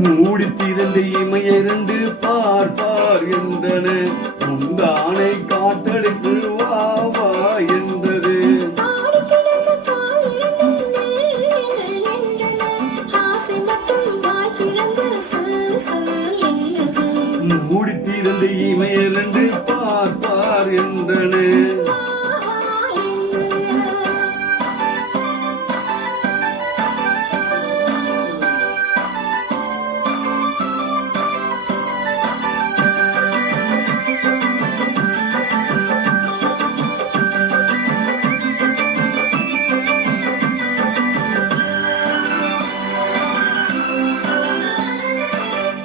மூடி திறந்த இமையரண்டு பார் பார் என்றன முந்தானை காட்டடைக்கு வா வா என்றது மூடி திறந்த இமையரண்டு பார் பார் என்றன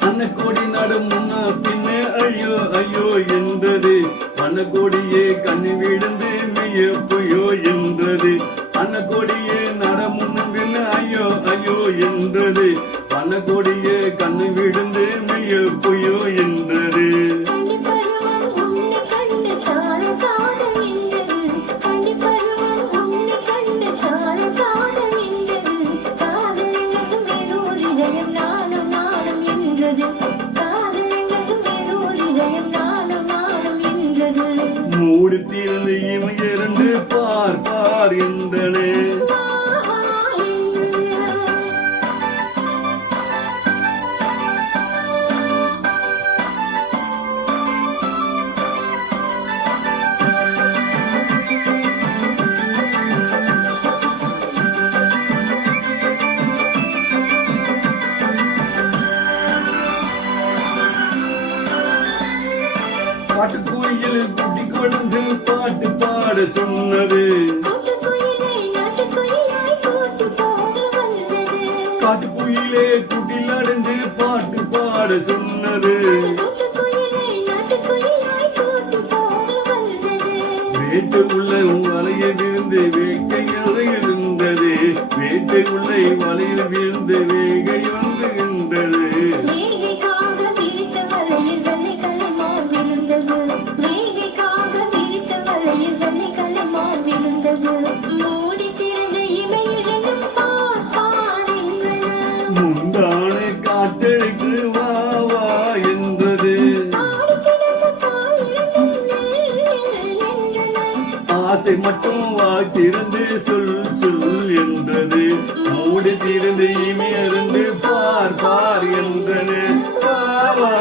அன்னக்கோடி நடும் முன்ன பின்ன ஐயோ ஐயோ என்றது அன்னக்கோடியே கண்ணு விழுந்து மெய்ய பொய்யோ என்றது அன்னக்கோடியே நட முன்ன பின்ன ஐயோ ஐயோ என்றது அன்னக்கோடியே கண்ணு விழுந்து மெய்ய பொய்யோ என்றது மூடி தீர்ந்து இமையரண்டு பார் பார் என்றனே காட்டுக்குயில் குட்டி கொடுந்து பாட்டு பாட சொன்னது காட்டுக்குயிலே குட்டில் அடைந்து பாட்டு பாட சொன்னது வேட்டை உள்ள வலைய விழுந்து வேட்கையாக இருந்தது வேட்டை உள்ள வலையில் விழுந்து வேகை வந்துகின்றது முந்தானை காட்டெடுக்கு வா வா என்றது ஆசை மட்டும் வாக்கிருந்து சொல் சொல் என்றது மூடி திறந்து இமையருந்து பார் பார் என்றது வா வா